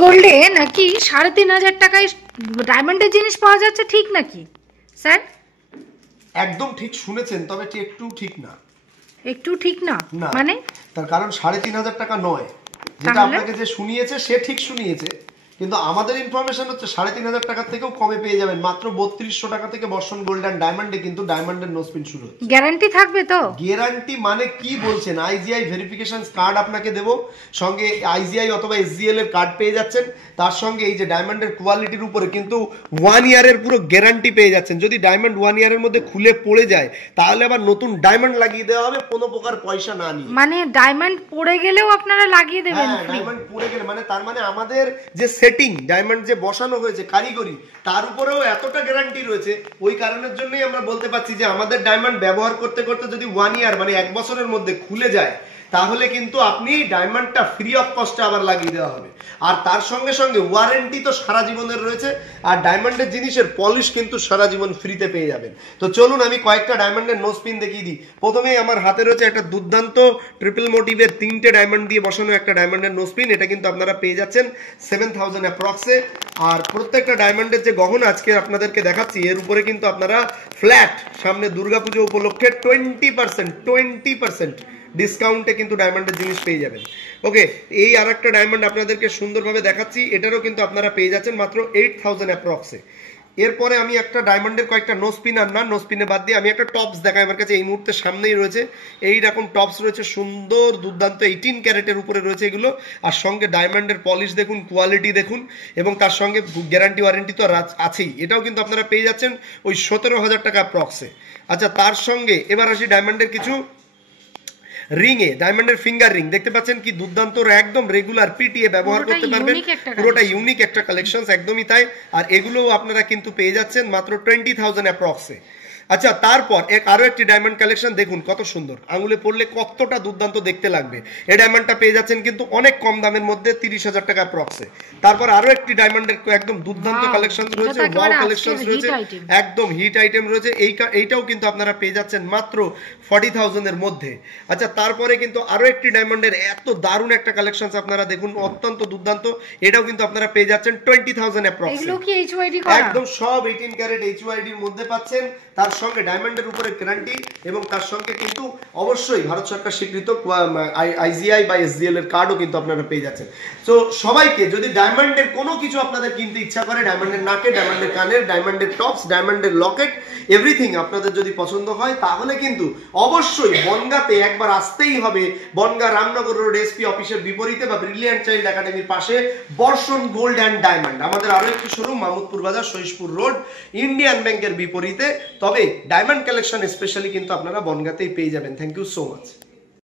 গোল্ডে নাকি ৩,৫০০ টাকায় ডায়মন্ডের জিনিস পাওয়া যাচ্ছে, ঠিক নাকি স্যার? একদম ঠিক শুনেছেন, তবে একটু ঠিক না। একটু ঠিক না মানে? তার কারণ ৩,৫০০ টাকা নয়, যেটা আপনাকে যে শুনিয়েছে সে ঠিক শুনিয়েছে, কিন্তু আমাদের ইনফরমেশন হচ্ছে ৩,৫০০ টাকার থেকেও কমে পেয়ে যাবেন মাত্র ৩২০০ টাকা থেকে বর্ষণ গোল্ড অ্যান্ড ডায়মন্ডে। কিন্তু ডায়মন্ডের নোস্পিন শুরু হচ্ছে। গ্যারান্টি থাকবে তো? গ্যারান্টি মানে কি বলছেন? আইজিআই ভেরিফিকেশন কার্ড আপনাকে দেব, সঙ্গে আইজিআই অথবা এসজিএল এর কার্ড পেয়ে যাচ্ছেন, তার সঙ্গে এই যে ডায়মন্ডের কোয়ালিটির উপরে কিন্তু 1 ইয়ারের পুরো গ্যারান্টি পেয়ে যাচ্ছেন। যদি ডায়মন্ড 1 ইয়ারের মধ্যে খুলে পড়ে যায় তাহলে আবার নতুন ডায়মন্ড লাগিয়ে দেওয়া হবে, কোনো প্রকার পয়সা না নিয়ে। মানে ডায়মন্ড পড়ে গেলেও আপনারা লাগিয়ে দেবেন? হ্যাঁ, ডায়মন্ড পড়ে গেলে মানে তার মানে আমাদের যে সেটিং ডায়মন্ড যে বসানো হয়েছে কারিগরি, তার উপরেও এতটা গ্যারান্টি রয়েছে। ওই কারণের জন্যই আমরা বলতে পারছি যে আমাদের ডায়মন্ড ব্যবহার করতে করতে যদি 1 ইয়ার মানে 1 বছরের মধ্যে খুলে যায় তাহলে কিন্তু আপনি ডায়মন্ডটা ফ্রি অফ কস্টে আবার লাগিয়ে দেওয়া হবে। আর তার সঙ্গে সঙ্গে ওয়ারেন্টি তো সারা জীবনের রয়েছে, আর ডায়মন্ডের জিনিসের পলিশ কিন্তু সারা জীবন ফ্রিতে পেয়ে যাবেন। তো চলুন আমি কয়েকটা ডায়মন্ডের নোজপিন দেখিয়ে দিই। প্রথমেই আমার হাতে রয়েছে একটা দুর্দান্ত ট্রিপল মোটিভের 3টে ডায়মন্ড দিয়ে বসানো একটা ডায়মন্ডের নোজপিন। এটা কিন্তু আপনারা পেয়ে যাচ্ছেন 7000 অ্যাপ্রক্সে। আর প্রত্যেকটা ডায়মন্ডের যে গহনা আজকে আপনাদেরকে দেখাচ্ছি এর উপরে কিন্তু আপনারা ফ্ল্যাট সামনে দুর্গাপুজো উপলক্ষে 20% ডিসকাউন্টে কিন্তু ডায়মন্ডের জিনিস পেয়ে যাবেন। ওকে, এই আর একটা ডায়মন্ড আপনাদেরকে সুন্দরভাবে দেখাচ্ছি, এটারও কিন্তু আপনারা পেয়ে যাচ্ছেন মাত্র 8000 অ্যাপ্রক্সে। এরপরে আমি একটা ডায়মন্ডের কয়েকটা নোস্পিন আর না নোস্পিনে বাদ দিয়ে আমি একটা টপস দেখাই। আমার কাছে এই মুহূর্তে সামনেই রয়েছে এইরকম টপস রয়েছে, সুন্দর দুর্দান্ত 18 ক্যারেটের উপরে রয়েছে এগুলো। আর সঙ্গে ডায়মন্ডের পলিশ দেখুন, কোয়ালিটি দেখুন, এবং তার সঙ্গে গ্যারান্টি ওয়ারেন্টি তো আছেই। এটাও কিন্তু আপনারা পেয়ে যাচ্ছেন ওই 17000 টাকা অ্যাপ্রক্সে। আচ্ছা, তার সঙ্গে এবার আসি ডায়মন্ডের কিছু রিংয়ে। ডায়মন্ডের ফিঙ্গার রিং দেখতে পাচ্ছেন কি দুর্দান্ত, একদম রেগুলার পিটিএ ব্যবহার করতে পারবেন, পুরোটা ইউনিক একটা কালেকশন, একদমই তাই। আর এগুলোও আপনারা কিন্তু পেয়ে যাচ্ছেন মাত্র 20000 অ্যাপ্রক্সে। আচ্ছা, তারপর আরো একটি ডায়মন্ড কালেকশন দেখুন কত সুন্দর, আঙুলে পড়লে কতটা দুর্দান্ত দেখতে লাগবে। এই ডায়মন্ডটা পেয়ে যাচ্ছেন কিন্তু অনেক কম দামের মধ্যে 30000 টাকা অ্যাপ্রক্সে। তারপর আরো একটি ডায়মন্ডের একদম দুর্দান্ত কালেকশন রয়েছে, ওয়াও কালেকশন রয়েছে, একদম হিট আইটেম রয়েছে। এইটাও কিন্তু আপনারা পেয়ে যাচ্ছেন মাত্র 40000 এর মধ্যে। আচ্ছা, তারপরে কিন্তু আরো একটি ডায়মন্ডের এত দারুণ একটা কালেকশন আপনারা দেখুন, অত্যন্ত দুর্দান্ত। এটাও কিন্তু আপনারা পেয়ে যাচ্ছেন 20000 অ্যাপ্রক্সে। এগুলো কি এইচওআইডি করা? একদম সব 18 ক্যারেট এইচওআইডি এর মধ্যে পাচ্ছেন, তার সঙ্গে ডায়মন্ডের উপরে গ্যারান্টি, এবং তার সঙ্গে কিন্তু অবশ্যই ভারত সরকার স্বীকৃত আইজিআই বা এসজিএল এর কার্ডও কিন্তু আপনারা পেয়ে যাচ্ছেন। তো সবাইকে যদি ডায়মন্ডের কোনো কিছু আপনাদের কিনতে ইচ্ছা করে, ডায়মন্ডের নাকে, ডায়মন্ডের কানের, ডায়মন্ডের টপস, ডায়মন্ডের লকেট, এভরিথিং আপনাদের যদি পছন্দ হয় তাহলে কিন্তু অবশ্যই বনগাঁতে একবার আসতেই হবে। বনগাঁ রামনগর রোড এসপি অফিসের বিপরীতে বা ব্রিলিয়ান্ট চাইল্ড একাডেমির পাশে বর্ষণ গোল্ড অ্যান্ড ডায়মন্ড। আমাদের আরো একটি শোরুম মাহমুদপুর বাজার, সহিশপুর রোড, ইন্ডিয়ান ব্যাংকের বিপরীতে। তবে ডায়মন্ড কালেকশন স্পেশালি কিন্তু আপনারা বনগাঁতেই পেয়ে যাবেন। Thank you so much.